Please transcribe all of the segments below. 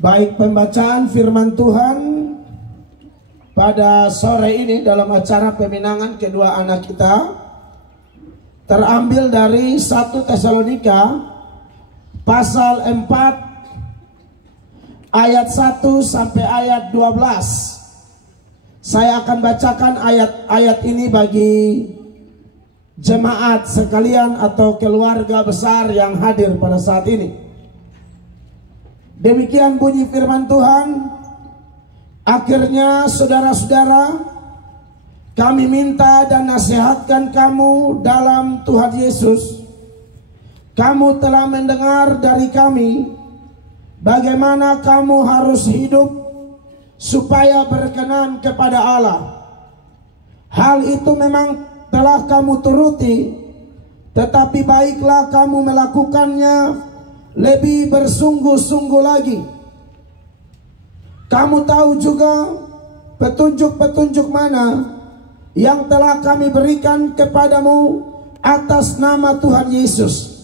Baik, pembacaan firman Tuhan pada sore ini dalam acara peminangan kedua anak kita terambil dari 1 Tesalonika pasal 4 ayat 1 sampai ayat 12. Saya akan bacakan ayat-ayat ini bagi jemaat sekalian atau keluarga besar yang hadir pada saat ini. Demikian bunyi firman Tuhan. Akhirnya saudara-saudara, kami minta dan nasihatkan kamu dalam Tuhan Yesus. Kamu telah mendengar dari kami bagaimana kamu harus hidup supaya berkenan kepada Allah. Hal itu memang telah kamu turuti, tetapi baiklah kamu melakukannya lebih bersungguh-sungguh lagi. Kamu tahu juga petunjuk-petunjuk mana yang telah kami berikan kepadamu atas nama Tuhan Yesus.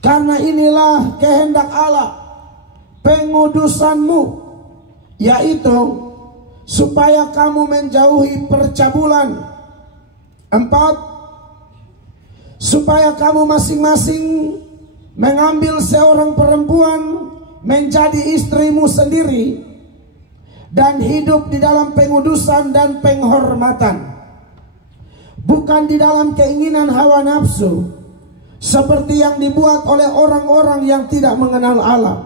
Karena inilah kehendak Allah pengudusanmu, yaitu supaya kamu menjauhi percabulan. 4. Supaya kamu masing-masing mengambil seorang perempuan menjadi istrimu sendiri dan hidup di dalam pengudusan dan penghormatan, bukan di dalam keinginan hawa nafsu seperti yang dibuat oleh orang-orang yang tidak mengenal Allah.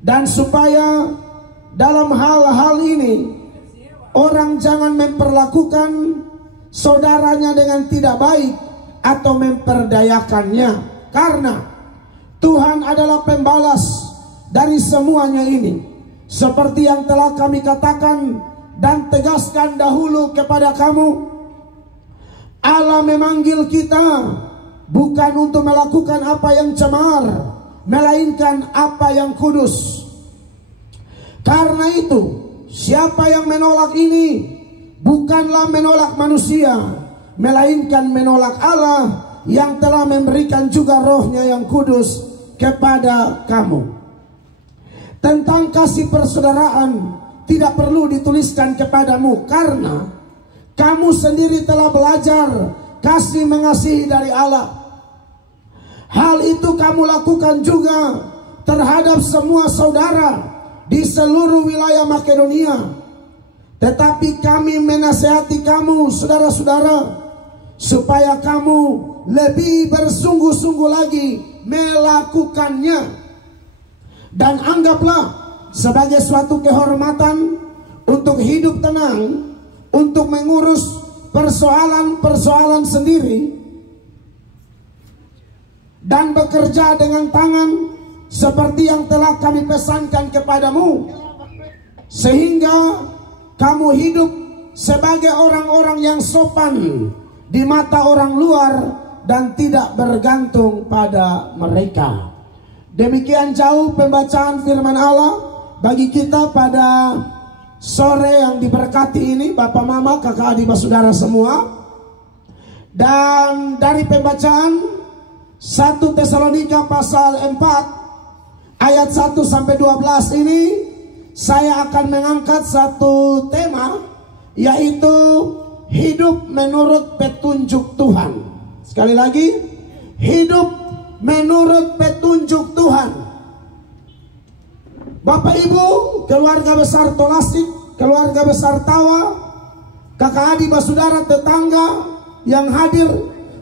Dan supaya dalam hal-hal ini orang jangan memperlakukan saudaranya dengan tidak baik atau memperdayakannya, karena Tuhan adalah pembalas dari semuanya ini, seperti yang telah kami katakan dan tegaskan dahulu kepada kamu. Allah memanggil kita bukan untuk melakukan apa yang cemar, melainkan apa yang kudus. Karena itu, siapa yang menolak ini bukanlah menolak manusia, melainkan menolak Allah yang telah memberikan juga rohnya yang kudus kepada kamu. Tentang kasih persaudaraan tidak perlu dituliskan kepadamu, karena kamu sendiri telah belajar kasih mengasihi dari Allah. Hal itu kamu lakukan juga terhadap semua saudara di seluruh wilayah Makedonia. Tetapi kami menasihati kamu, saudara-saudara, supaya kamu lebih bersungguh-sungguh lagi melakukannya. Dan anggaplah sebagai suatu kehormatan untuk hidup tenang, untuk mengurus persoalan-persoalan sendiri, dan bekerja dengan tangan seperti yang telah kami pesankan kepadamu, sehingga kamu hidup sebagai orang-orang yang sopan di mata orang luar dan tidak bergantung pada mereka. Demikian jauh pembacaan firman Allah bagi kita pada sore yang diberkati ini, Bapak Mama, kakak adik saudara semua. Dan dari pembacaan 1 Tesalonika pasal 4 ayat 1 sampai 12 ini, saya akan mengangkat satu tema, yaitu hidup menurut petunjuk Tuhan. Sekali lagi, hidup menurut petunjuk Tuhan. Bapak Ibu, keluarga besar Tolasik, keluarga besar Tawa, kakak adik saudara tetangga yang hadir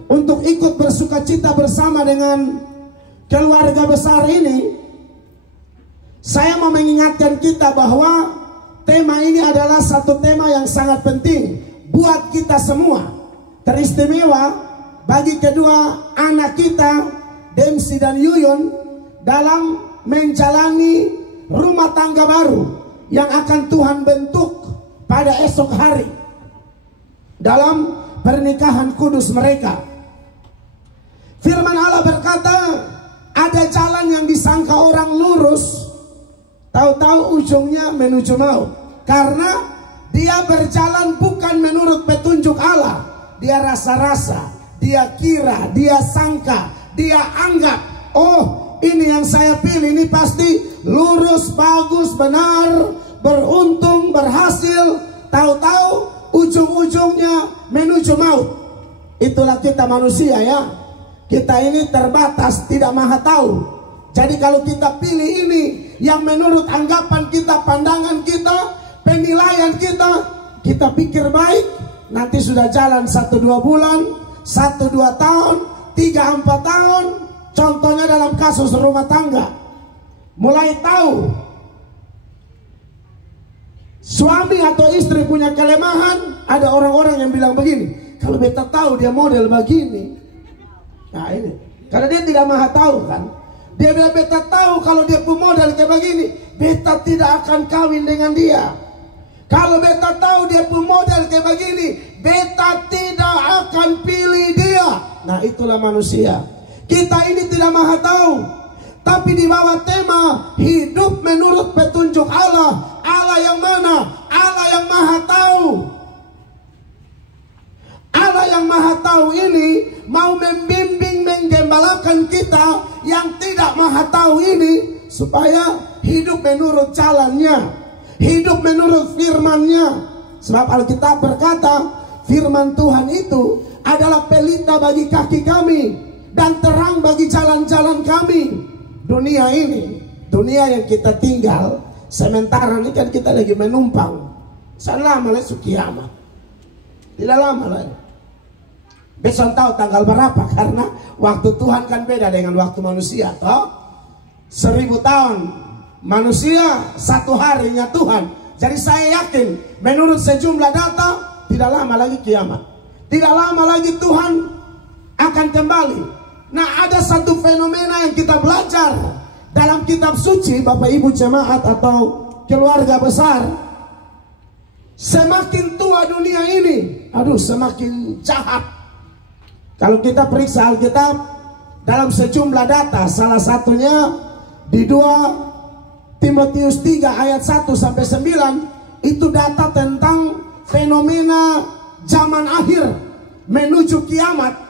untuk ikut bersuka cita bersama dengan keluarga besar ini, saya mau mengingatkan kita bahwa tema ini adalah satu tema yang sangat penting buat kita semua, teristimewa bagi kedua anak kita, Dempsey dan Yuyun, dalam menjalani rumah tangga baru yang akan Tuhan bentuk pada esok hari dalam pernikahan kudus mereka. Firman Allah berkata, ada jalan yang disangka orang lurus, tahu-tahu ujungnya menuju maut. Karena dia berjalan bukan menurut petunjuk Allah. Dia rasa-rasa, dia kira, dia sangka, dia anggap, oh ini yang saya pilih, ini pasti lurus, bagus, benar, beruntung, berhasil. Tahu-tahu ujung-ujungnya menuju maut. Itulah kita manusia ya. Kita ini terbatas, tidak maha tahu. Jadi kalau kita pilih ini yang menurut anggapan kita, pandangan kita, penilaian kita, kita pikir baik, nanti sudah jalan 1-2 bulan, 1-2 tahun, 3-4 tahun. Contohnya dalam kasus rumah tangga, mulai tahu suami atau istri punya kelemahan. Ada orang-orang yang bilang begini, kalau beta tahu dia model begini. Nah ini, karena dia tidak maha tahu kan. Dia bilang beta tahu kalau dia pun model kayak begini, beta tidak akan kawin dengan dia. Kalau beta tahu dia pun model kayak begini, beta tidak akan pilih dia. Nah itulah manusia. Kita ini tidak maha tahu, tapi di bawah tema hidup menurut petunjuk Allah. Allah yang mana? Allah yang maha tahu. Allah yang maha tahu ini mau membimbing, menggembalakan kita yang tidak maha tahu ini, supaya hidup menurut jalannya, hidup menurut firman-Nya. Sebab Alkitab berkata, firman Tuhan itu adalah pelita bagi kaki kami dan terang bagi jalan-jalan kami. Dunia ini, dunia yang kita tinggal sementara ini kan kita lagi menumpang. Selama lah kiamat, tidak lama lagi. Besok tahu tanggal berapa, karena waktu Tuhan kan beda dengan waktu manusia. Toh 1000 tahun manusia, 1 harinya Tuhan. Jadi saya yakin menurut sejumlah data tidak lama lagi kiamat, tidak lama lagi Tuhan akan kembali. Nah ada satu fenomena yang kita belajar dalam kitab suci, Bapak Ibu jemaat atau keluarga besar. Semakin tua dunia ini, semakin jahat. Kalau kita periksa Alkitab dalam sejumlah data, salah satunya di 2 Timotius 3 ayat 1-9, itu data tentang fenomena zaman akhir menuju kiamat.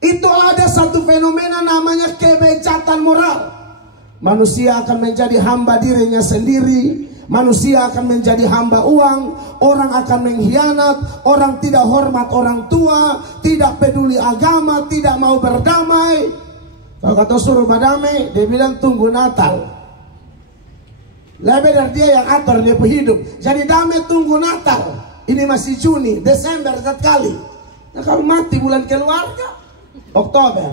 Itu ada satu fenomena namanya kebejatan moral. Manusia akan menjadi hamba dirinya sendiri. Manusia akan menjadi hamba uang. Orang akan mengkhianat. Orang tidak hormat orang tua. Tidak peduli agama. Tidak mau berdamai. Kalau kata suruh berdamai, dia bilang tunggu Natal. Lebih dari dia yang atur dia hidup. Jadi damai tunggu Natal. Ini masih Juni, Desember sekali. Nah kalau mati bulan keluarga, Oktober.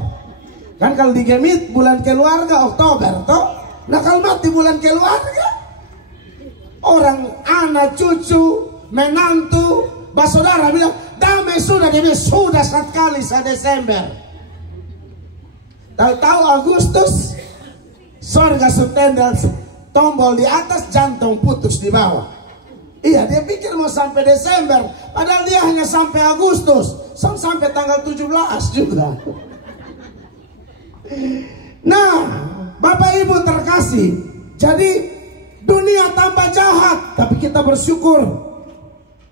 Kan kalau digemit bulan keluarga Oktober toh. Nah kalau mati bulan keluarga, orang anak cucu menantu saudara bilang damai sudah, dia bilang sudah sekali Desember. Tahu-tahu Agustus sorga sutendal tombol di atas, jantung putus di bawah. Iya, dia pikir mau sampai Desember, padahal dia hanya sampai Agustus, sampai tanggal 17 juga. Nah, Bapak Ibu terkasih, jadi dunia tambah jahat, tapi kita bersyukur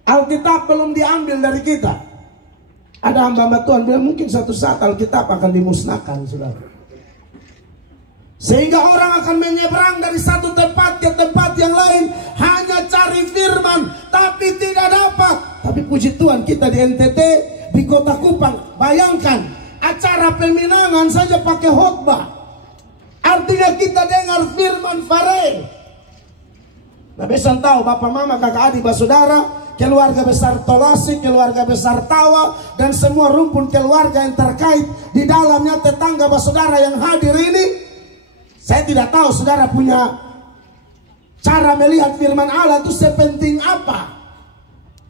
Alkitab belum diambil dari kita. Ada hamba Tuhan bilang mungkin suatu saat Alkitab akan dimusnahkan, saudara. Sehingga orang akan menyeberang dari satu tempat ke tempat yang lain, hanya cari firman, tapi tidak dapat. Tapi puji Tuhan kita di NTT, di Kota Kupang, bayangkan acara peminangan saja pakai khotbah. Artinya kita dengar firman Farel. Nah besok tahu Bapak Mama, kakak adik, saudara, keluarga besar Tolasi, keluarga besar Tawa, dan semua rumpun keluarga yang terkait di dalamnya, tetangga saudara yang hadir ini. Saya tidak tahu saudara punya cara melihat firman Allah itu sepenting apa.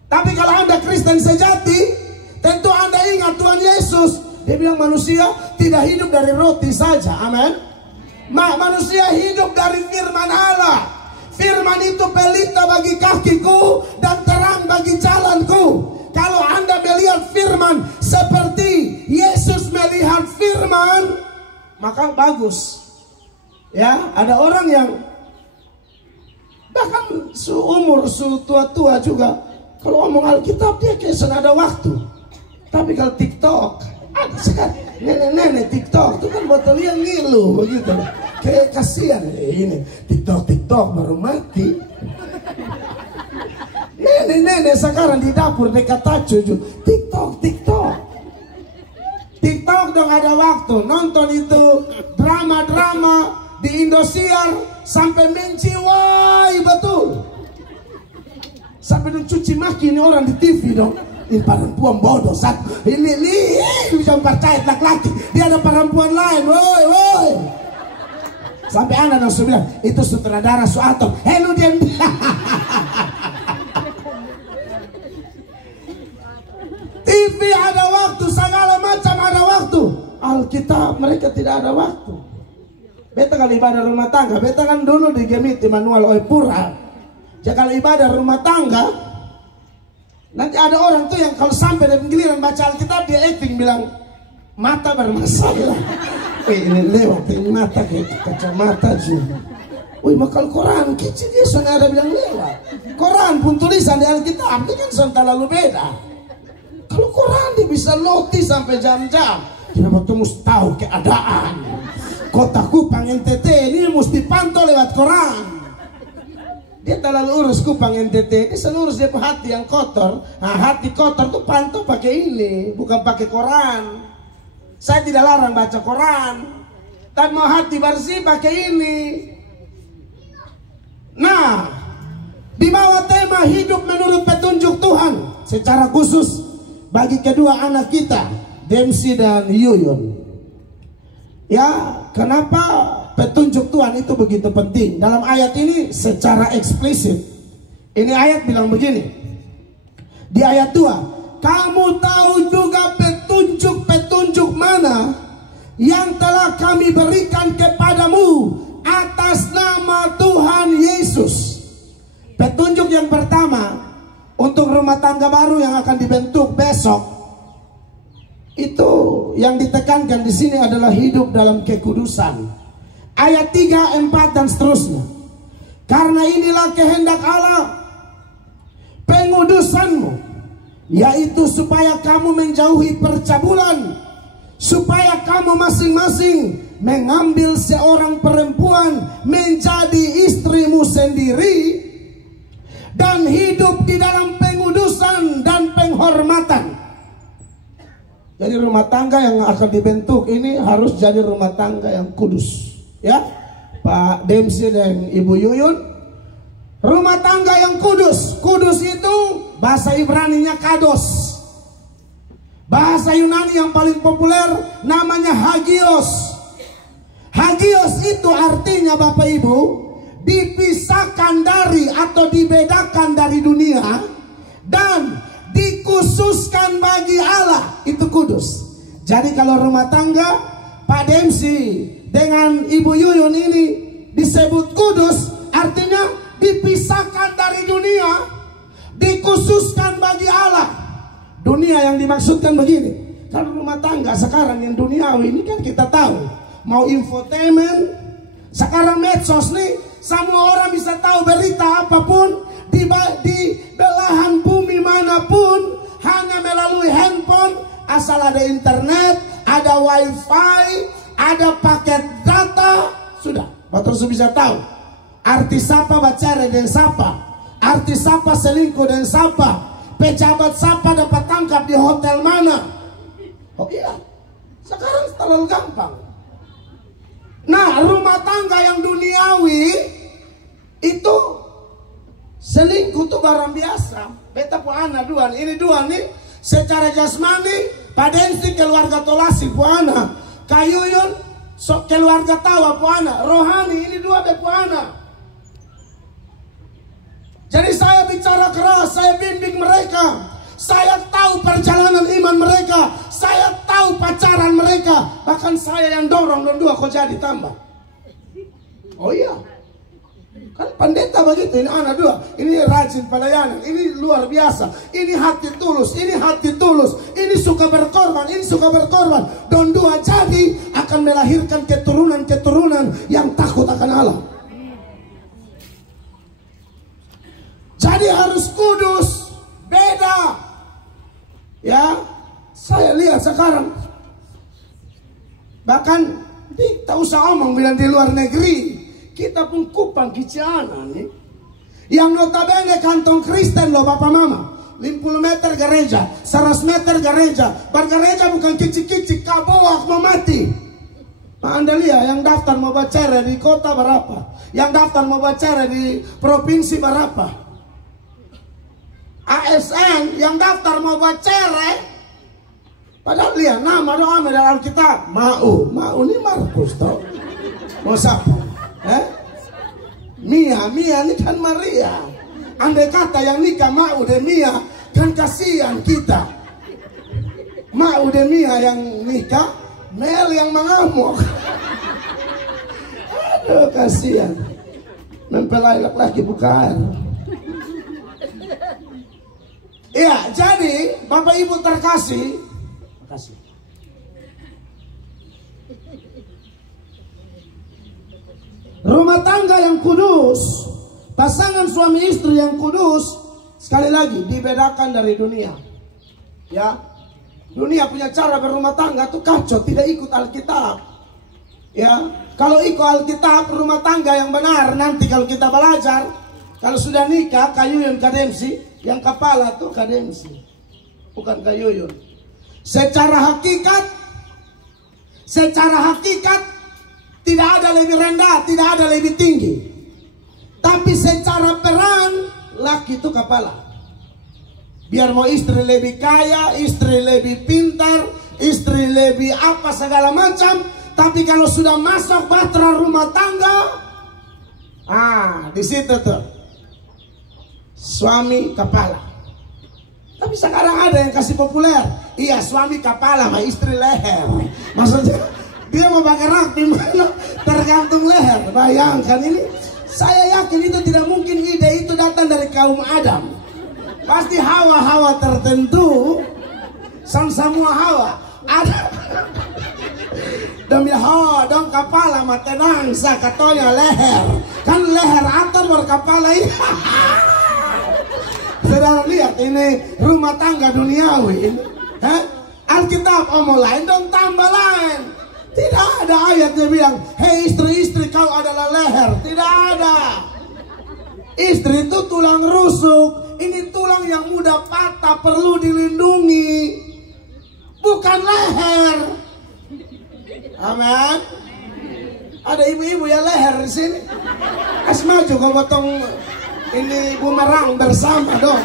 Tapi kalau Anda Kristen sejati, tentu Anda ingat Tuhan Yesus. Dia bilang manusia tidak hidup dari roti saja. Amin. Manusia hidup dari firman Allah. Firman itu pelita bagi kakiku dan terang bagi jalanku. Kalau Anda melihat firman seperti Yesus melihat firman, maka bagus. Ya, ada orang yang bahkan seumur, tua-tua juga, kalau ngomong Alkitab dia kayak senada waktu. Tapi kalau TikTok, Ada sekarang nenek-nenek TikTok itu kan botol yang ngilu begitu. Kayak kasihan ini TikTok baru mati. Nenek-nenek sekarang di dapur dekat tacu TikTok dong ada waktu nonton itu drama di Indosiar sampai menciwai betul. Sampai dong cuci maki ini orang di TV dong. Ini perempuan bodoh satu. Ini bisa percaya laki-laki. Dia ada perempuan lain. Woi. Sampai anak dong bilang itu sutradara Soeharto. Lu dia. TV ada waktu, segala macam ada waktu. Alkitab mereka tidak ada waktu. Beta kalau ibadah rumah tangga, beta kan dulu di Gemiti Manual Oepura. Ya kalau ibadah rumah tangga, nanti ada orang tuh yang kalau sampai dari giliran baca Alkitab dia acting bilang mata bermasalah. Ini lewat ini mata kayak kacamata juga. Makal Quran kecil dia soalnya ada bilang lewat. Quran pun tulisan di Alkitab ini kan sudah lalu beda. Kalau Quran dia bisa loti sampai jam-jam. Dia waktu mesti tahu keadaan. Kota Kupang NTT ini mesti pantau lewat Quran. Dia terlalu urus Kupang NTT, ini seluruh dia hati yang kotor. Nah, hati kotor tuh pantau pakai ini, bukan pakai Quran. Saya tidak larang baca Quran, tapi mau hati bersih pakai ini. Nah, di bawah tema hidup menurut petunjuk Tuhan, secara khusus bagi kedua anak kita, Dempsey dan Yuyun. Ya, kenapa petunjuk Tuhan itu begitu penting? Dalam ayat ini secara eksplisit, ini ayat bilang begini. Di ayat 2, kamu tahu juga petunjuk-petunjuk mana yang telah kami berikan kepadamu atas nama Tuhan Yesus. Petunjuk yang pertama untuk rumah tangga baru yang akan dibentuk besok, itu yang ditekankan di sini adalah hidup dalam kekudusan. Ayat 3, 4 dan seterusnya. Karena inilah kehendak Allah pengudusanmu, yaitu supaya kamu menjauhi percabulan, supaya kamu masing-masing mengambil seorang perempuan menjadi istrimu sendiri dan hidup di dalam pengudusan dan penghormatan. Jadi rumah tangga yang akan dibentuk ini harus jadi rumah tangga yang kudus, ya Pak Dempsey dan Ibu Yuyun. Rumah tangga yang kudus. Kudus itu bahasa Ibraninya kados. Bahasa Yunani yang paling populer namanya hagios. Hagios itu artinya Bapak Ibu dipisahkan dari atau dibedakan dari dunia dan dikhususkan bagi Allah, itu kudus. Jadi kalau rumah tangga Pak Dempsey dengan Ibu Yuyun ini disebut kudus, artinya dipisahkan dari dunia, dikhususkan bagi Allah. Dunia yang dimaksudkan begini. Kalau rumah tangga sekarang yang duniawi ini kan kita tahu, mau infotainment, sekarang medsos nih, semua orang bisa tahu berita apapun di belahan bumi manapun hanya melalui handphone, asal ada internet, ada wifi, ada paket data, sudah terus bisa tahu artis siapa bicara dan siapa, artis siapa selingkuh dan siapa, pejabat siapa dapat tangkap di hotel mana. Oh iya, sekarang terlalu gampang. Nah, rumah tangga yang duniawi itu selingkuh tuh barang biasa. Beta pu anak dua, ini dua nih secara jasmani, Pak Dempsey keluarga Tolasi pu anak, Kayuyun keluarga Tawa pu anak, rohani ini dua pu anak. Jadi saya bicara keras, saya bimbing mereka, saya tahu perjalanan iman mereka, saya tahu pacaran mereka, bahkan saya yang dorong dua kok jadi tambah. Oh iya, kan pendeta begitu, ini anak dua, ini rajin pelayanan, ini luar biasa, ini hati tulus, ini suka berkorban, ini suka berkorban. Dan dua jadi akan melahirkan keturunan-keturunan yang takut akan Allah. Jadi harus kudus, beda. Ya, saya lihat sekarang Bahkan tak usah omong bilang di luar negeri, kita pun Kupang Kiciana nih, yang notabene kantong Kristen loh Bapak Mama. 50 meter gereja, 100 meter gereja. Bergereja bukan kicik-kicik, kaboak mau mati. Pak Andalia yang daftar mau bacara di kota berapa? Yang daftar mau bacara di provinsi berapa? ASN yang daftar mau bacara, padahal lihat nama doa dalam Alkitab. Mau ini Markus tau. Mau siapa? Mia ini kan Maria. Andai kata yang nikah Mau dan Mia, kan kasihan kita. Mau dan Mia yang nikah, Mel yang mengamuk. Aduh kasihan. Mempelai laki-laki buka air. Iya, jadi Bapak Ibu terkasih, makasih. Rumah tangga yang kudus, pasangan suami istri yang kudus, sekali lagi dibedakan dari dunia. Ya, dunia punya cara berumah tangga tuh kacau, tidak ikut Alkitab. Ya, kalau ikut Alkitab rumah tangga yang benar nanti kalau kita belajar, kalau sudah nikah kayuyun kademsi, yang kepala tuh kademsi, bukan kayuyun. Secara hakikat tidak ada lebih rendah, tidak ada lebih tinggi. Tapi secara peran, laki itu kepala. Biar mau istri lebih kaya, istri lebih pintar, istri lebih apa segala macam, tapi kalau sudah masuk bahtera rumah tangga, di situ tuh suami kepala. Tapi sekarang ada yang kasih populer, iya suami kepala, mah istri leher. Maksudnya dia mau pakai rak di mana tergantung leher. Bayangkan ini. Saya yakin itu tidak mungkin ide itu datang dari kaum Adam. Pasti hawa-hawa tertentu, semua hawa ada. Demi hawa dong kepala matenang sakatonya leher. Kan leher atas berkepala ini. Saudara lihat ini rumah tangga duniawi. Alkitab omong lain dong tambah lain. Tidak ada ayat yang bilang, hei istri-istri kau adalah leher. Tidak ada. Istri itu tulang rusuk. Ini tulang yang mudah patah, perlu dilindungi. Bukan leher. Amin. Ada ibu-ibu yang leher di sini. Kas maju kau potong ini bumerang bersama dong.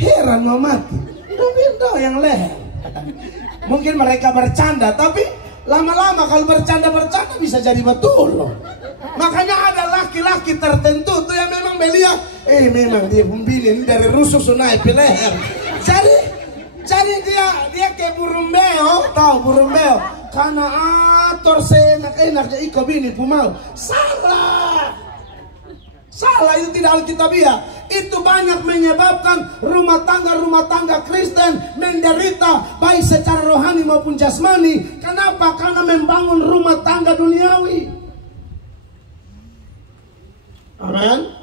Heran mau mati. Mungkin dong yang leher. Mungkin mereka bercanda, tapi lama-lama kalau bercanda bisa jadi betul loh. Makanya ada laki-laki tertentu tuh yang memang belia, memang dia pembili dari rusuk sunai leher. Jadi dia kayak burung beo, tahu burung beo? Karena ator seenak-enak jadi iko bini pumau. Salah itu tidak alkitabiah. Itu banyak menyebabkan rumah tangga Kristen menderita baik secara rohani maupun jasmani. Kenapa? Karena membangun rumah tangga duniawi. Amin.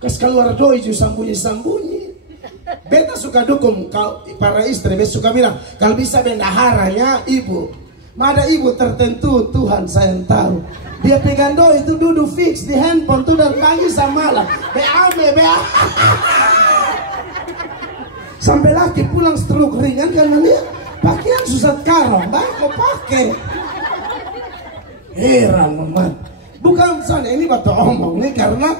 Kas keluar doi ju sambunyi-sambunyi. Beta suka dukung para istri, beta suka bilang kalau bisa bendaharanya ibu. Ada ibu tertentu Tuhan saya tahu. Dia pegang doi itu duduk fix di handphone tuh dan pagi sama malam. Bea. Sampai laki pulang stroke ringan karena dia pakaian susah karong, bako pakai. Heran amat. Bukan sana ini batu omong nih karena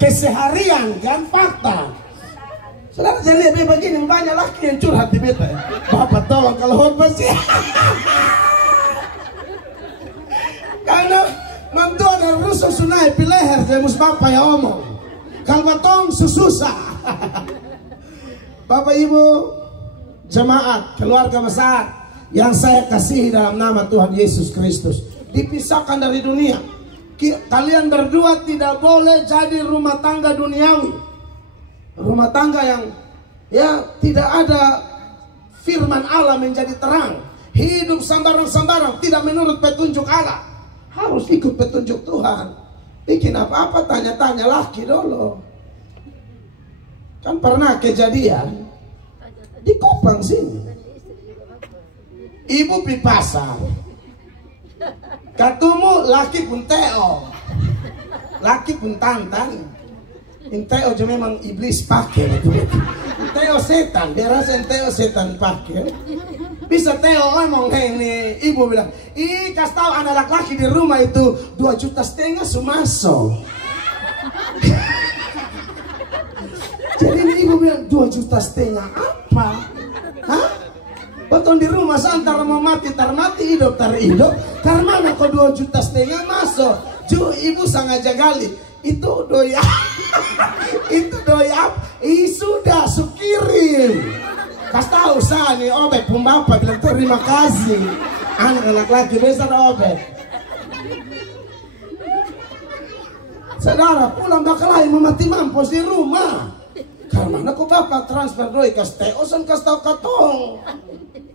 keseharian kan fakta. Saudara saya lihat begini banyak laki yang curhat di beta. Bapak tolong kalau hormat sih. Karena mantu ada rusuk sunai pileher saya mus bapak ya omong. Kalau batong susah. Bapak Ibu jemaat keluarga besar yang saya kasihi dalam nama Tuhan Yesus Kristus, dipisahkan dari dunia. Kalian berdua tidak boleh jadi rumah tangga duniawi, rumah tangga yang tidak ada firman Allah menjadi terang, hidup sambarang-sambarang tidak menurut petunjuk Allah. Harus ikut petunjuk Tuhan. Bikin apa-apa tanya-tanya laki dulu. Kan pernah kejadian di Kupang sini. Ibu pi pasar. Katumu laki pun teo. Laki pun tantan. Inteo jo memang iblis pakai. Teo setan, dia rasa Teo setan pakai. Bisa Teo ngomong ini, ibu bilang, ih kasih tahu anak laki di rumah itu 2,5 juta sumaso. Jadi ibu bilang 2,5 juta apa? Hah? Betul di rumah antara mau mati tar mati, hidup tar hidup. Karena kok 2,5 juta masuk. Ju ibu sangat jagali. Itu doya. Itu doya. Sudah sukirim. Kas tahu saya nih obet pembapa bilang terima kasih. Anak laki besar obet. Saudara pulang bakal lain memati mampus di rumah. Karena aku bapak transfer doi kas teo san kas tau katong.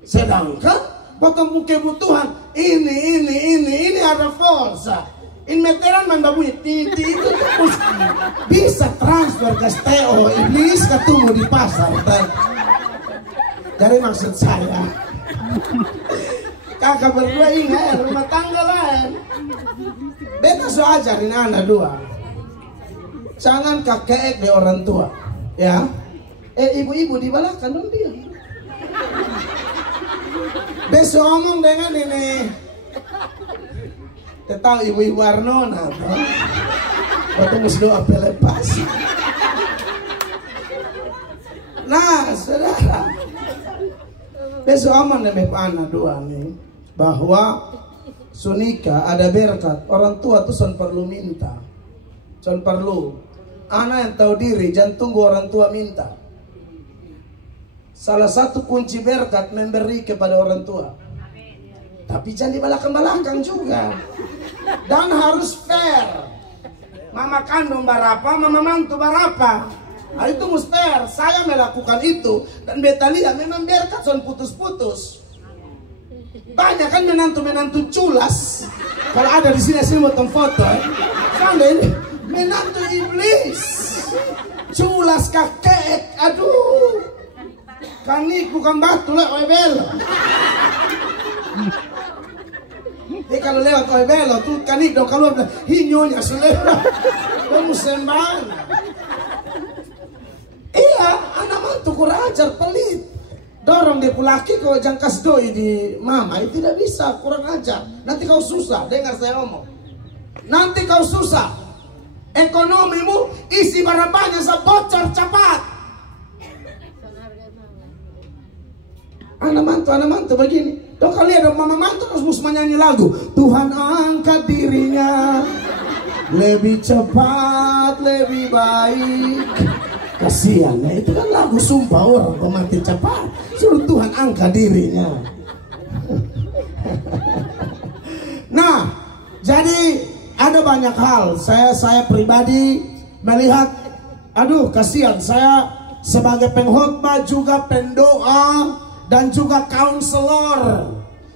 Sedangkan potong kebutuhan ini ada forsa. In meteran man babunyi tinti itu terus bisa transfer ke STO iblis ketemu di pasar. Jadi maksud saya kakak berdua ingat rumah tangga lain. Beta so ajarin anak dua. Jangan kakek di orang tua, ya. Ibu-ibu di belakang dong dia. Besok ngomong dengan ini. Tahu ibu-ibu Arnona waktu mus doa pelepas. Nah saudara, besok aman deh anak dua nih bahwa sunika ada berkat. Orang tua tuh son perlu minta, son perlu anak yang tahu diri jangan tunggu orang tua minta. Salah satu kunci berkat memberi kepada orang tua. Tapi jangan di belakang-belakang juga. Dan harus fair. Mama kandung berapa, mama mantu berapa. Nah, itu mesti fair. Saya melakukan itu. Dan beta lihat memang berkat son putus-putus. Banyak kan menantu-menantu culas. Kalau ada di sini mau foto. Sana ini menantu iblis. Culas kakek. Aduh. Kanik bukan batu lah, webel. Kalau lewat belo tuh kan itu kalau hinyonya selera kamu sembang. Iya, anak mantu kurang ajar pelit. Dorong dia pulaki kau jangkas doi di mama itu tidak bisa, kurang ajar. Nanti kau susah, dengar saya ngomong. Nanti kau susah. Ekonomimu isi barang banyak bocor cepat. Anak mantu begini. Tuh kalian ada mama mantu terus menyanyi lagu Tuhan angkat dirinya lebih cepat lebih baik. Kasihan ya, itu kan lagu sumpah orang kok mati cepat. Suruh Tuhan angkat dirinya. Nah, jadi ada banyak hal. Saya pribadi melihat, aduh kasihan. Saya sebagai pengkhotbah juga pendoa dan juga kaunselor.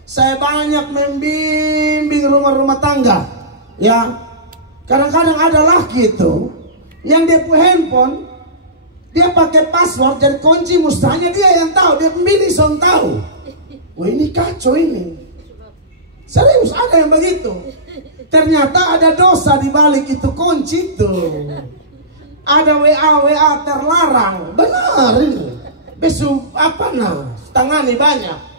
Saya banyak membimbing rumah-rumah tangga. Ya, kadang-kadang ada laki itu yang dia punya handphone, dia pakai password jadi kunci mustahnya dia yang tahu, dia pemilih son tahu. Wah ini kacau ini. Serius ada yang begitu. Ternyata ada dosa di balik itu kunci itu. Ada WA terlarang. Benar ini. Besok apa nah? Tangani banyak.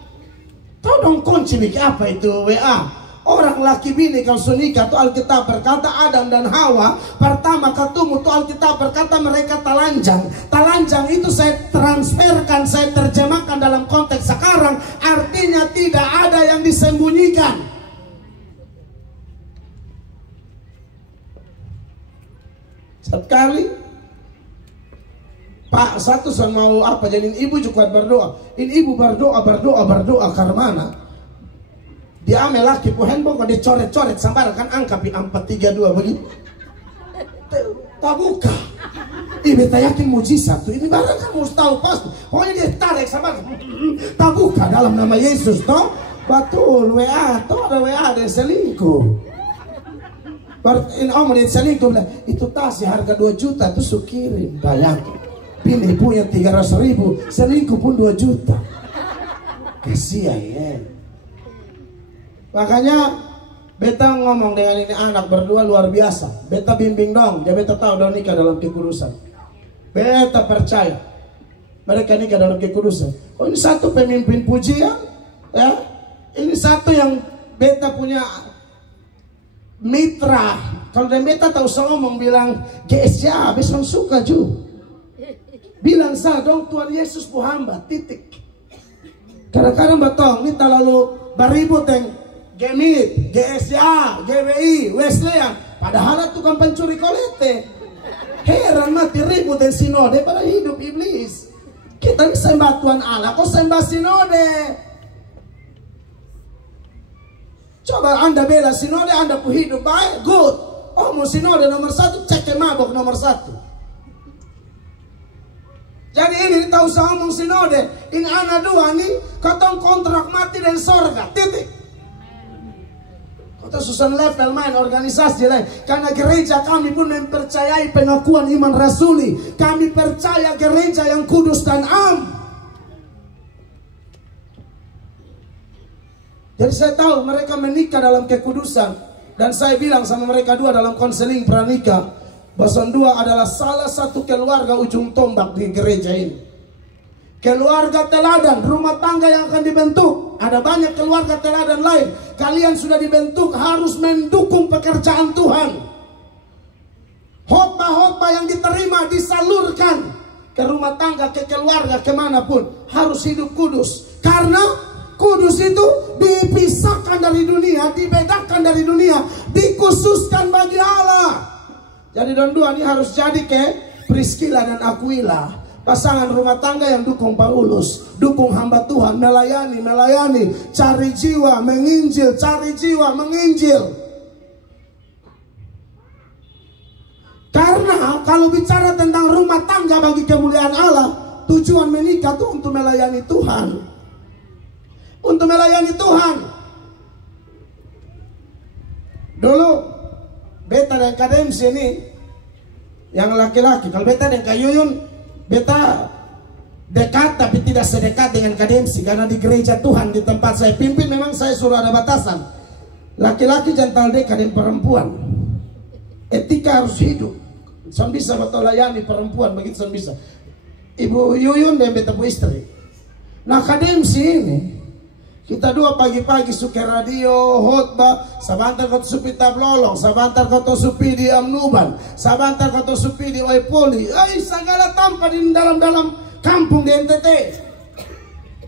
Tahu dong kunci bikin apa itu WA? Orang laki bini kalau sunika tuh Alkitab berkata Adam dan Hawa pertama ketemu tuh Alkitab berkata mereka telanjang. Telanjang itu saya transferkan, saya terjemahkan dalam konteks sekarang artinya tidak ada yang disembunyikan. Sekali Pak satu sama mau apa jadi ibu juga berdoa. Ini ibu berdoa karena mana? Dia ambil laki pu handphone kok dicoret-coret sambar kan angka pi 432 begitu. Tak buka. Beta yakin mujizat tuh. Ini barang kan mesti tahu pasti. Pokoknya dia tarik sambar. Tak buka dalam nama Yesus toh. Betul WA toh ada WA ada selingkuh. Ini om dia selingkuh bilang itu tas harga 2 juta tuh sukirim bayangin. Bini punya 300.000, selingkuh pun 2 juta. Kasihan ya. Makanya beta ngomong dengan ini anak berdua luar biasa. Beta bimbing dong, ya beta tahu dong nikah dalam kekudusan. Beta percaya mereka nikah dalam kekudusan. Oh, ini satu pemimpin pujian, ya. Ini satu yang beta punya mitra. Kalau dan beta tahu saya ngomong bilang GSA, besok suka juga. Bilang saya dong Tuhan Yesus bu hamba, titik. Kadang-kadang batong ini terlalu beribut yang Gemit, GSA, GBI, Wesleyan. Padahal itu kan pencuri kolete. Heran mati ribut dan sinode pada hidup iblis. Kita ini sembah Tuhan Allah, kok sembah sinode? Coba Anda bela sinode, Anda pun hidup baik, good. Oh mau sinode nomor 1, cek ke mabok nomor 1. Jadi ini tahu saya ngomong sinode, ini anak dua nih, katong kontrak mati dan sorga, titik. Kata susun level main organisasi lain, karena gereja kami pun mempercayai pengakuan iman rasuli, kami percaya gereja yang kudus dan am. Jadi saya tahu mereka menikah dalam kekudusan, dan saya bilang sama mereka dua dalam konseling pranikah. Boson dua adalah salah satu keluarga ujung tombak di gereja ini. Keluarga teladan, rumah tangga yang akan dibentuk. Ada banyak keluarga teladan lain. Kalian sudah dibentuk harus mendukung pekerjaan Tuhan. Khotbah-khotbah yang diterima disalurkan ke rumah tangga, ke keluarga, kemanapun. Harus hidup kudus. Karena kudus itu dipisahkan dari dunia, dibedakan dari dunia, dikhususkan bagi Allah. Jadi don dua ini harus jadi ke Priscilla dan Aquila, pasangan rumah tangga yang dukung Paulus, dukung hamba Tuhan, melayani, cari jiwa, menginjil, cari jiwa, menginjil. Karena kalau bicara tentang rumah tangga bagi kemuliaan Allah, tujuan menikah itu untuk melayani Tuhan, untuk melayani Tuhan. Dulu beta dan Kadems ini yang laki-laki. Kalau beta dan Kayuyun, beta dekat tapi tidak sedekat dengan Kademsi, karena di gereja Tuhan di tempat saya pimpin memang saya suruh ada batasan. Laki-laki jangan dekat dengan perempuan. Etika harus hidup. Son bisa betul layani perempuan begitu, son bisa. Ibu Yuyun dan beta bu istri. Nah Kademsi ini kita dua pagi-pagi suka radio, khotbah, sabantar kau supi tablolong, sabantar kau supi di Amnuban, sabantar kau supi di Waipoli, segala tanpa di dalam kampung di NTT.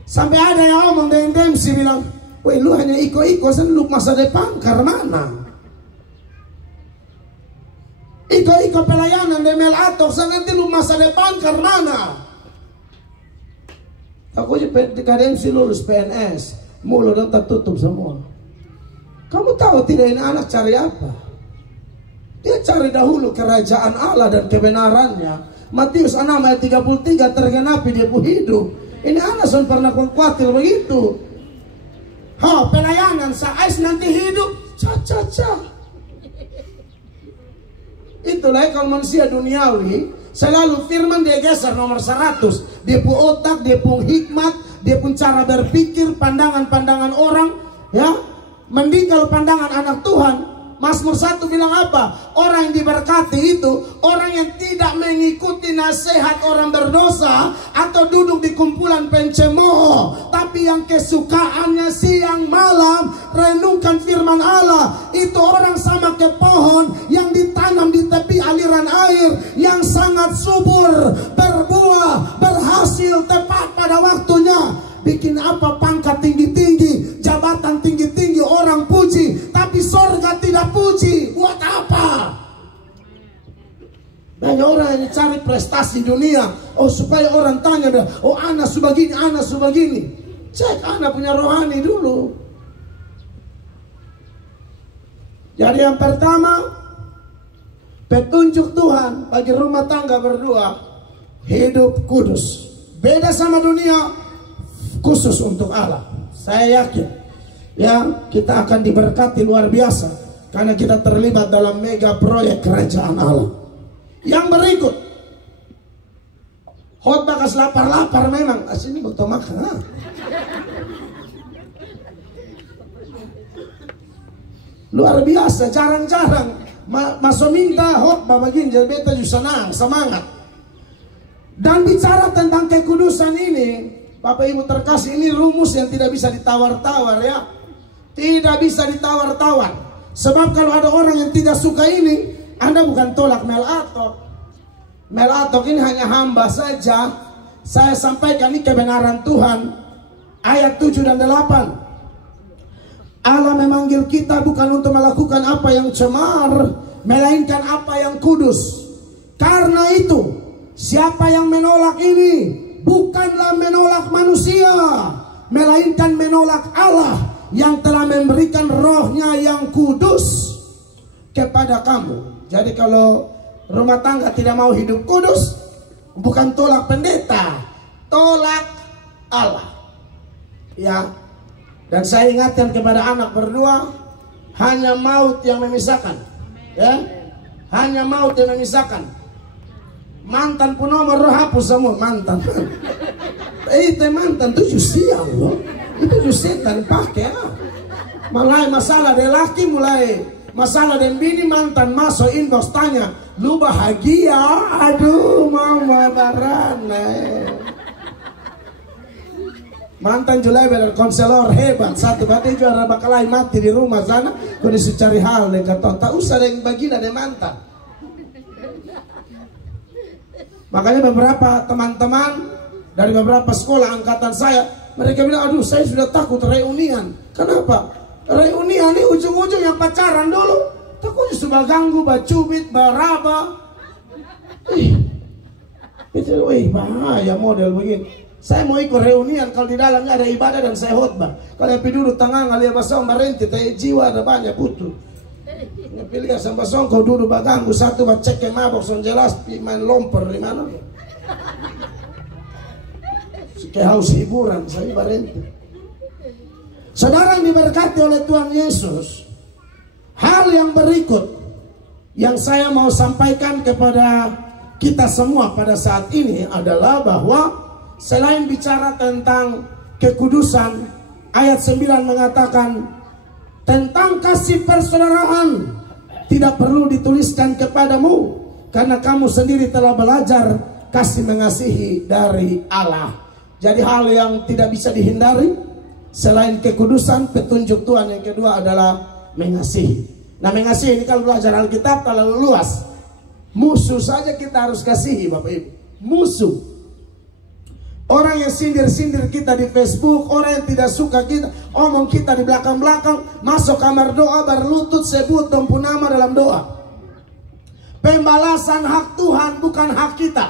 Sampai ada yang ngomong dengan Demsi bilang, weh lu hanya iko-iko, sen lu masa depan karena mana? Iko-iko pelayanan demel atok, sen nanti lu masa depan karena mana? Aku juga Kademsi lulus PNS. Mulut dan tertutup semua. Kamu tahu tidak ini anak cari apa? Dia cari dahulu kerajaan Allah dan kebenarannya. Matius 6 ayat 33 tergenapi dia pun hidup. Ini anak son pernah khawatir begitu. Pelayanan saat nanti hidup. Caca. Itulah kalau manusia duniawi selalu firman dia geser nomor 100. Dia pun otak, dia pun hikmat, dia pun cara berpikir, pandangan-pandangan orang, ya. Mending kalau pandangan anak Tuhan. Mazmur 1 bilang apa? Orang yang diberkati itu orang yang tidak mengikuti nasihat orang berdosa atau duduk di kumpulan pencemooh, tapi yang kesukaannya siang malam renungkan firman Allah. Itu orang sama ke pohon yang ditanam di tepi aliran air, yang sangat subur, berbuah, berhasil tepat pada waktunya. Bikin apa pangkat tinggi-tinggi, jabatan tinggi-tinggi, orang puji, tapi sorga tidak puji. Buat apa? Banyak orang yang cari prestasi dunia, supaya orang tanya, anak sebegini, anak sebegini. Cek anak punya rohani dulu. Jadi yang pertama, petunjuk Tuhan bagi rumah tangga berdua, hidup kudus. Beda sama dunia, khusus untuk Allah. Saya yakin ya kita akan diberkati luar biasa karena kita terlibat dalam mega proyek kerajaan Allah. Yang berikut, khotbah kas lapar-lapar memang. Asini butuh makan. Luar biasa, jarang-jarang masuk minta khotbah begini, jadi beta juga senang, semangat. Dan bicara tentang kekudusan ini, Bapak Ibu terkasih, ini rumus yang tidak bisa ditawar-tawar ya. Tidak bisa ditawar-tawar. Sebab kalau ada orang yang tidak suka ini, Anda bukan tolak Melatok. Melatok ini hanya hamba saja. Saya sampaikan ini kebenaran Tuhan. Ayat 7 dan 8. Allah memanggil kita bukan untuk melakukan apa yang cemar, melainkan apa yang kudus. Karena itu, siapa yang menolak ini bukanlah menolak manusia, melainkan menolak Allah yang telah memberikan rohnya yang kudus kepada kamu. Jadi kalau rumah tangga tidak mau hidup kudus, bukan tolak pendeta, tolak Allah. Ya. Dan saya ingatkan kepada anak berdua, hanya maut yang memisahkan. Ya. Hanya maut yang memisahkan. Mantan pun nomor roh hapus semua mantan. Itu mantan tuh sial loh. Itu setan pakai. Mulai masalah dari laki, mulai masalah dan bini, mantan masuk inbox tanya, lu bahagia? Aduh mama barana. Mantan Julai benar konselor hebat. Satu badai juara bakalai mati di rumah sana. Kondisi cari hal dengan tak usah yang bagian ada mantan. Makanya beberapa teman-teman dari beberapa sekolah angkatan saya, mereka bilang, aduh saya sudah takut reunian. Kenapa? Reunian ini ujung-ujung yang pacaran dulu. Takut sudah ganggu, bacubit, baraba. Itu bahaya model begini. Saya mau ikut reunian kalau di dalamnya ada ibadah dan saya khotbah. Kalau yang duduk tengah ngalia basong barenti, tapi jiwa ada banyak putu. Pilih sampai song kau duduk baganggu satu cek ke mabok son jelas main lomper di mana. Kayak haus hiburan saya barenti. Saudara yang diberkati oleh Tuhan Yesus, hal yang berikut yang saya mau sampaikan kepada kita semua pada saat ini adalah bahwa selain bicara tentang kekudusan, ayat 9 mengatakan tentang kasih persaudaraan tidak perlu dituliskan kepadamu, karena kamu sendiri telah belajar kasih mengasihi dari Allah. Jadi hal yang tidak bisa dihindari selain kekudusan, petunjuk Tuhan yang kedua adalah mengasihi. Nah, mengasihi ini kalau belajar Alkitab terlalu luas. Musuh saja kita harus kasihi, Bapak Ibu. Musuh. Orang yang sindir-sindir kita di Facebook, orang yang tidak suka kita, omong kita di belakang-belakang, masuk kamar doa, berlutut, sebut tumpu nama dalam doa. Pembalasan hak Tuhan bukan hak kita.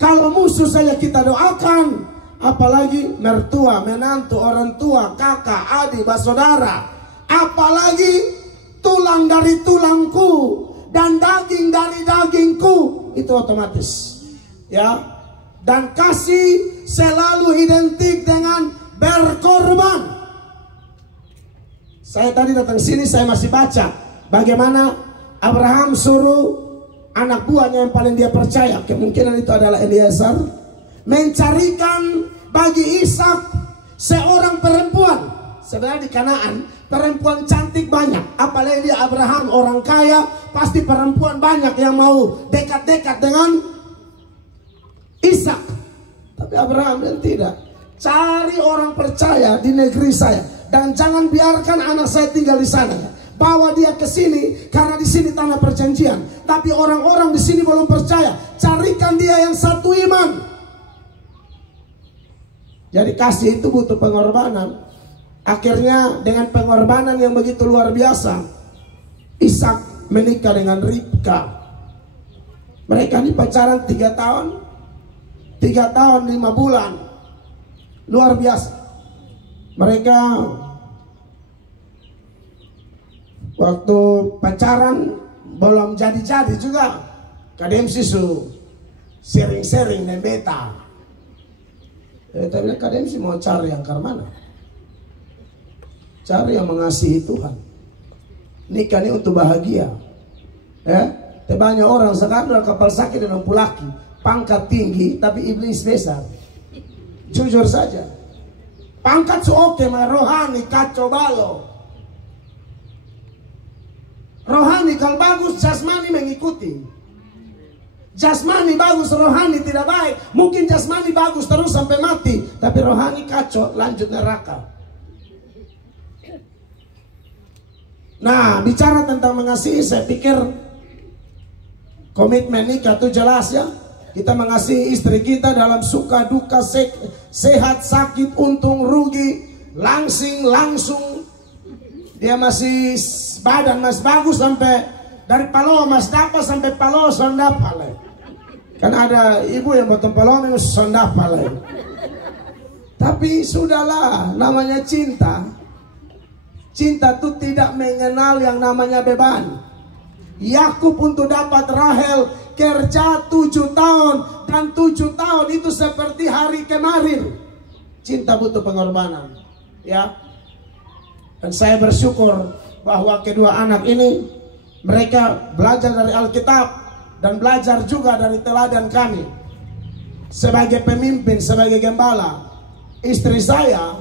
Kalau musuh saja kita doakan, apalagi mertua, menantu, orang tua, kakak, adik, saudara, apalagi tulang dari tulangku dan daging dari dagingku, itu otomatis. Ya. Dan kasih selalu identik dengan berkorban. Saya tadi datang sini, saya masih baca bagaimana Abraham suruh anak buahnya yang paling dia percaya, kemungkinan itu adalah Eliezer, mencarikan bagi Ishak seorang perempuan. Sebenarnya di Kanaan perempuan cantik banyak, apalagi dia Abraham orang kaya, pasti perempuan banyak yang mau dekat-dekat dengan Ishak. Tapi Abraham dan tidak. Cari orang percaya di negeri saya dan jangan biarkan anak saya tinggal di sana. Bawa dia ke sini karena di sini tanah perjanjian. Tapi orang-orang di sini belum percaya. Carikan dia yang satu iman. Jadi kasih itu butuh pengorbanan. Akhirnya dengan pengorbanan yang begitu luar biasa, Ishak menikah dengan Ribka. Mereka ini pacaran 3 tahun. 3 tahun 5 bulan. Luar biasa. Mereka waktu pacaran belum jadi-jadi juga. Kadem sisu sering-sering dan beta. Tapi kadem sih mau cari yang mana? Cari yang mengasihi Tuhan. Nikah ini untuk bahagia. Ya, banyak orang sekarang dalam kapal sakit dan pulaki. pangkat tinggi tapi iblis besar. Jujur saja. Pangkat oke, mah rohani kacau balo. Rohani kalau bagus, jasmani mengikuti. Jasmani bagus, rohani tidak baik. Mungkin jasmani bagus terus sampai mati, tapi rohani kacau, lanjut neraka. Nah, bicara tentang mengasihi, saya pikir komitmen nikah itu jelas ya. Kita mengasihi istri kita dalam suka duka, sehat, sakit, untung, rugi, langsung. Dia masih badan masih bagus sampai dari Paloa mas dapat sampai Paloa sondapale. Kan ada ibu yang potong Paloa minus sondapale. Tapi sudahlah, namanya cinta. Cinta itu tidak mengenal yang namanya beban. Yakub untuk dapat Rahel kerja 7 tahun, dan 7 tahun itu seperti hari kemarin. Cinta butuh pengorbanan, ya. Dan saya bersyukur bahwa kedua anak ini mereka belajar dari Alkitab dan belajar juga dari teladan kami. Sebagai pemimpin, sebagai gembala, istri saya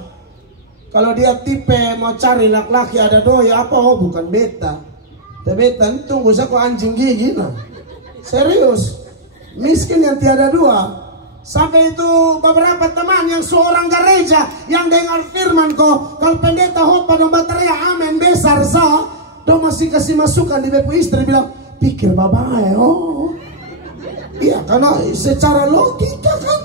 kalau dia tipe mau cari laki-laki ada doi apa, oh bukan beta. Beta tunggu saya kok anjing gigi nah. Serius, miskin yang tiada dua. Sampai itu beberapa teman yang seorang gereja yang dengar firman kok, kalau pendeta hopa dan bateria amin besar sah, do masih kasih masukan di bepu istri bilang, pikir babai, oh iya karena secara logika kan,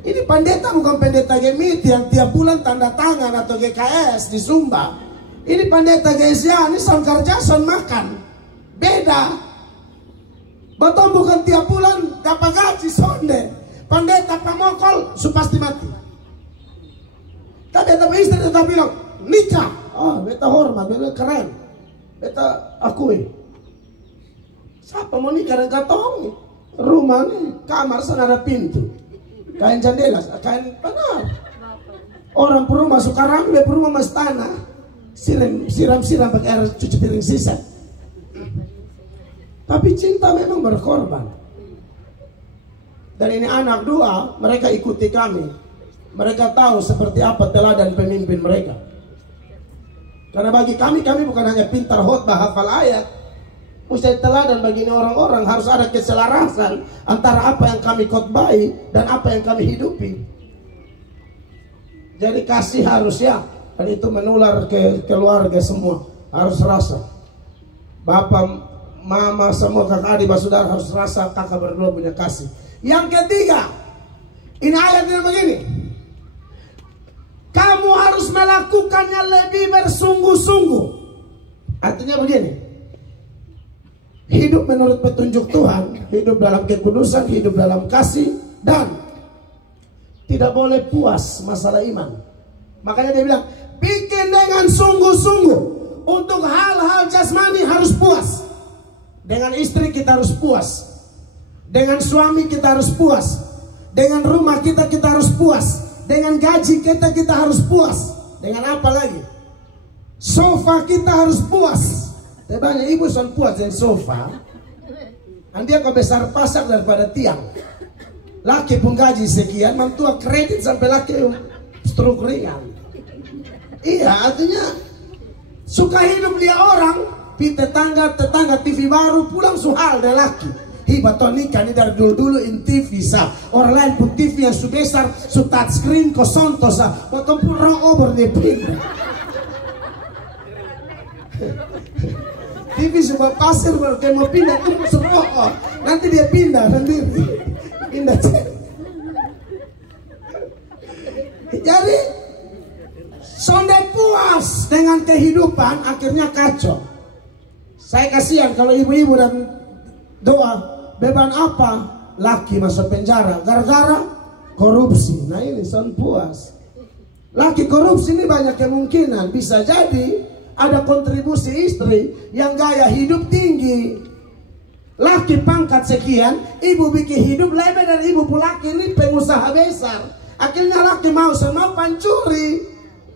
ini pendeta bukan pendeta gemit yang tiap bulan tanda tangan atau GKS di Sumba. Ini pendeta GSA, ini son kerja son makan, beda. Betul bukan tiap bulan dapat gaji sonde. Pendeta pemokol su pasti mati. Tapi istri tetap bilang nikah. Oh, beta hormat, beta keren, beta akui. Siapa mau nikah dengan katong? Rumah nih, kamar sana ada pintu, kain jendela, kain benar. Orang perumah suka rame, perumah mas tanah, siram pakai air cuci piring sisa. Tapi cinta memang berkorban. Dan ini anak dua, mereka ikuti kami. Mereka tahu seperti apa teladan pemimpin mereka. Karena bagi kami bukan hanya pintar khotbah hafal ayat. Mesti teladan bagi ini orang-orang, harus ada keselarasan antara apa yang kami khotbahi dan apa yang kami hidupi. Jadi kasih harus ya, dan itu menular ke keluarga semua. Harus rasa. Bapak, mama, semua kakak adik, saudara harus rasa kakak berdua punya kasih. Yang ketiga, ini ayatnya begini. Kamu harus melakukannya lebih bersungguh-sungguh. Artinya begini. Hidup menurut petunjuk Tuhan, hidup dalam kekudusan, hidup dalam kasih, dan tidak boleh puas masalah iman. Makanya dia bilang, bikin dengan sungguh-sungguh. Untuk hal-hal jasmani harus puas. Dengan istri kita harus puas. Dengan suami kita harus puas. Dengan rumah kita harus puas. Dengan gaji kita harus puas. Dengan apa lagi? Sofa kita harus puas. Banyak ibu son puas dengan sofa. Dia kok besar pasak daripada tiang. Laki pun gaji sekian, mantua kredit sampai laki struk ringan. Iya, artinya suka hidup dia orang. Tetangga TV baru pulang suhal dari laki. Baton nikah ini dari dulu in TV sah. Orang lain pun TV yang sebesar su touchscreen kosonto sah. Potong pun rock over dia pindah. TV sebuah pasir baru kayak mau pindah tuh serokok. Nanti dia pindah sendiri. Pindah. Jadi sonde puas dengan kehidupan akhirnya kacau. Saya kasihan kalau ibu-ibu dan doa. Beban apa? Laki masuk penjara gara-gara korupsi. Nah ini son puas. Laki korupsi ini banyak kemungkinan. Bisa jadi ada kontribusi istri yang gaya hidup tinggi. Laki pangkat sekian, ibu bikin hidup lebih dari ibu laki ini pengusaha besar. Akhirnya laki mau pancuri.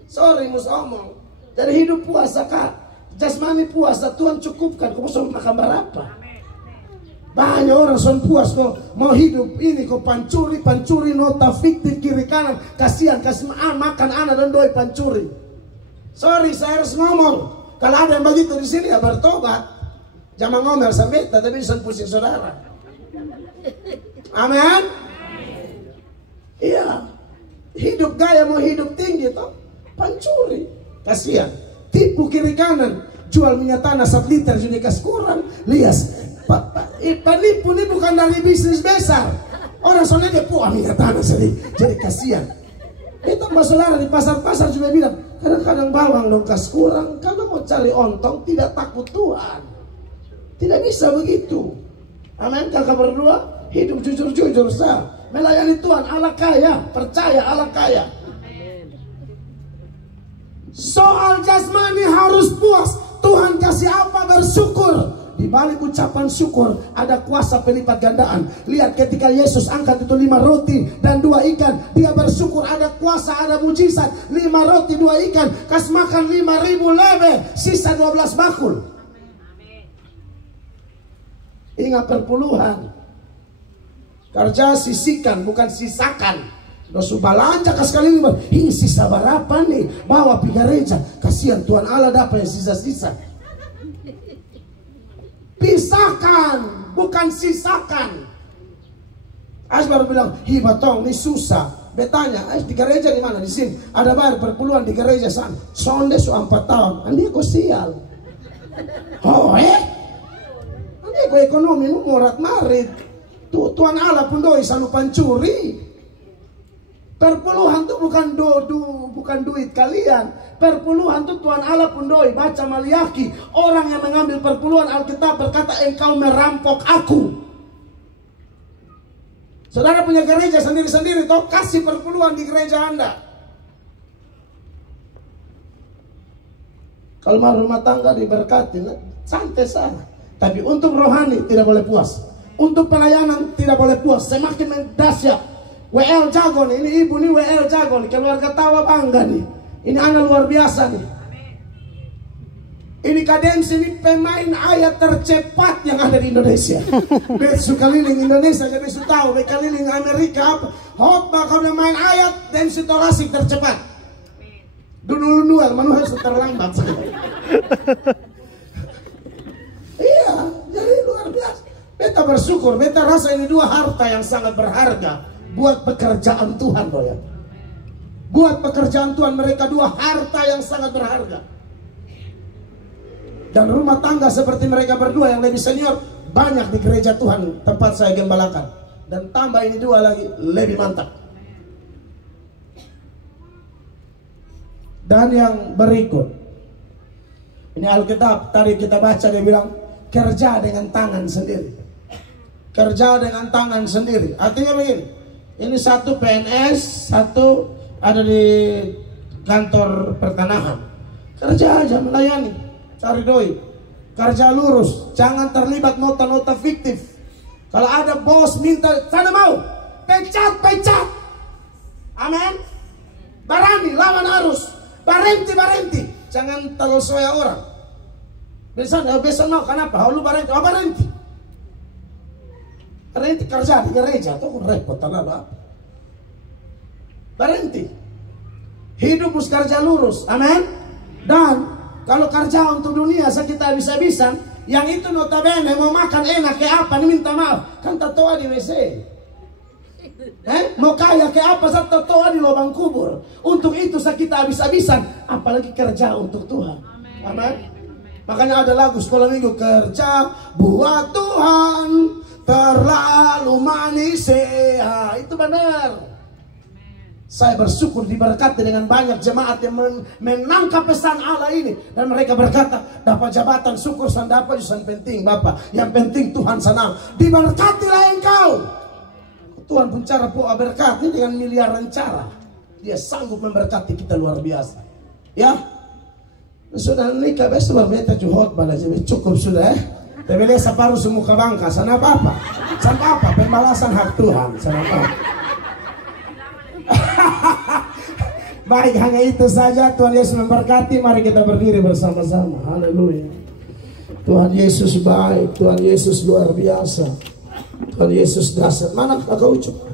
Sorry mus omong. Jadi hidup puasa kak. Jasmani puasa Tuhan cukupkan. Kamu mau makan berapa? Banyak orang son puas kok mau hidup ini kok pancuri nota fiktif kiri kanan. Kasihan kasih makan anak dan doi pancuri. Sorry, saya harus ngomong. Kalau ada yang begitu di sini ya bertobat. Jangan ngomel sampai tapi bisa pusing saudara. Amin. Iya. Hidup gaya mau hidup tinggi toh. Pancuri. Kasihan. Tipu kiri kanan. Jual minyak tanah 1 liter jadi kas kurang. Lias. Penipu ini bukan dari bisnis besar. Orang soalnya dia puas minyak tanah jadi kasihan. Kita saudara di pasar-pasar juga bilang, kadang-kadang bawang dong kas kurang. Karena mau cari ontong tidak takut Tuhan. Tidak bisa begitu. Amin. Kakak berdua hidup jujur-jujur sah. Melayani Tuhan Allah kaya. Percaya Allah kaya. Soal jasmani harus puas. Tuhan kasih apa bersyukur. Di balik ucapan syukur ada kuasa pelipat gandaan. Lihat ketika Yesus angkat itu 5 roti dan 2 ikan, dia bersyukur ada kuasa, ada mujizat. 5 roti 2 ikan, kas makan 5.000 lebih, sisa 12 bakul. Ingat perpuluhan. Kerja sisihkan bukan sisakan. Dosu balanja kas kali ini sisa berapa nih? Bawa pi gereja. Kasihan Tuhan Allah dapat yang sisa-sisa. Pisahkan, bukan sisakan. Ais baru bilang, batong ini susah. Betanya, di gereja di mana? Di sini. Ada bayar perpuluhan di gereja sana. Sonde su 4 tahun. Andi ko sial. Oh Andi ko ekonomi mu morat marit. Tuan Allah pun doi selalu pancuri. Perpuluhan itu bukan duit kalian. Perpuluhan itu Tuhan Allah pun doi. Baca Maliaki. Orang yang mengambil perpuluhan Alkitab berkata, engkau merampok aku. Saudara punya gereja sendiri-sendiri, toh kasih perpuluhan di gereja Anda. Kalau mau rumah tangga diberkati, santai sana. Tapi untuk rohani tidak boleh puas. Untuk pelayanan tidak boleh puas. Semakin mendahsyat. WL jago nih, ini ibu nih WL jago nih, keluarga tawa bangga nih. Ini anak luar biasa nih. Ini Kadensi ini pemain ayat tercepat yang ada di Indonesia. Besu keliling Indonesia, jadi besu tahu. Keliling Amerika apa? Khotbah kalau main ayat dan sitorasik tercepat. Dulu manusia sudah terlambat. Iya, jadi luar biasa. Beta bersyukur, beta rasa ini 2 harta yang sangat berharga buat pekerjaan Tuhan, ya. Buat pekerjaan Tuhan mereka 2 harta yang sangat berharga. Dan rumah tangga seperti mereka berdua yang lebih senior banyak di gereja Tuhan tempat saya gembalakan. Dan tambah ini 2 lagi lebih mantap. Dan yang berikut, ini Alkitab tadi kita baca, dia bilang kerja dengan tangan sendiri. Kerja dengan tangan sendiri. Artinya begini, ini satu PNS, satu ada di kantor pertanahan. Kerja aja melayani, cari doi. Kerja lurus, jangan terlibat nota-nota fiktif. Kalau ada bos minta, sana mau, pecat. Amin. Barani, lawan arus. Barenti. Jangan terlalu soya orang. Biasa mau, kenapa? Lu barenti. Barenti kerja di gereja, tuh repot tanah. Barenti. Hidup harus kerja lurus. Amin. Dan kalau kerja untuk dunia kita habis-habisan, yang itu notabene mau makan enak kayak apa, nih minta maaf, kan tatoa di WC. Mau kaya kayak apa, saya tatoa di lubang kubur. Untuk itu kita habis-habisan, apalagi kerja untuk Tuhan. Amin. Makanya ada lagu sekolah minggu, kerja buat Tuhan terlalu manis. Itu benar. Saya bersyukur diberkati dengan banyak jemaat yang menangkap pesan Allah ini. Dan mereka berkata, dapat jabatan syukur sana dapat, yang penting Bapak, yang penting Tuhan senang. Diberkatilah engkau. Tuhan pun cara berkati dengan miliaran cara. Dia sanggup memberkati kita luar biasa. Ya, sudah nikah besok beta juhot bala jadi cukup sudah. Tapi lihat separuh semuka bangka, sana apa? Sana apa? Pembalasan hak Tuhan, sana apa? Baik, hanya itu saja. Tuhan Yesus memberkati. Mari kita berdiri bersama-sama. Haleluya. Tuhan Yesus baik, Tuhan Yesus luar biasa, Tuhan Yesus dahsyat. Mana kakak Ucup?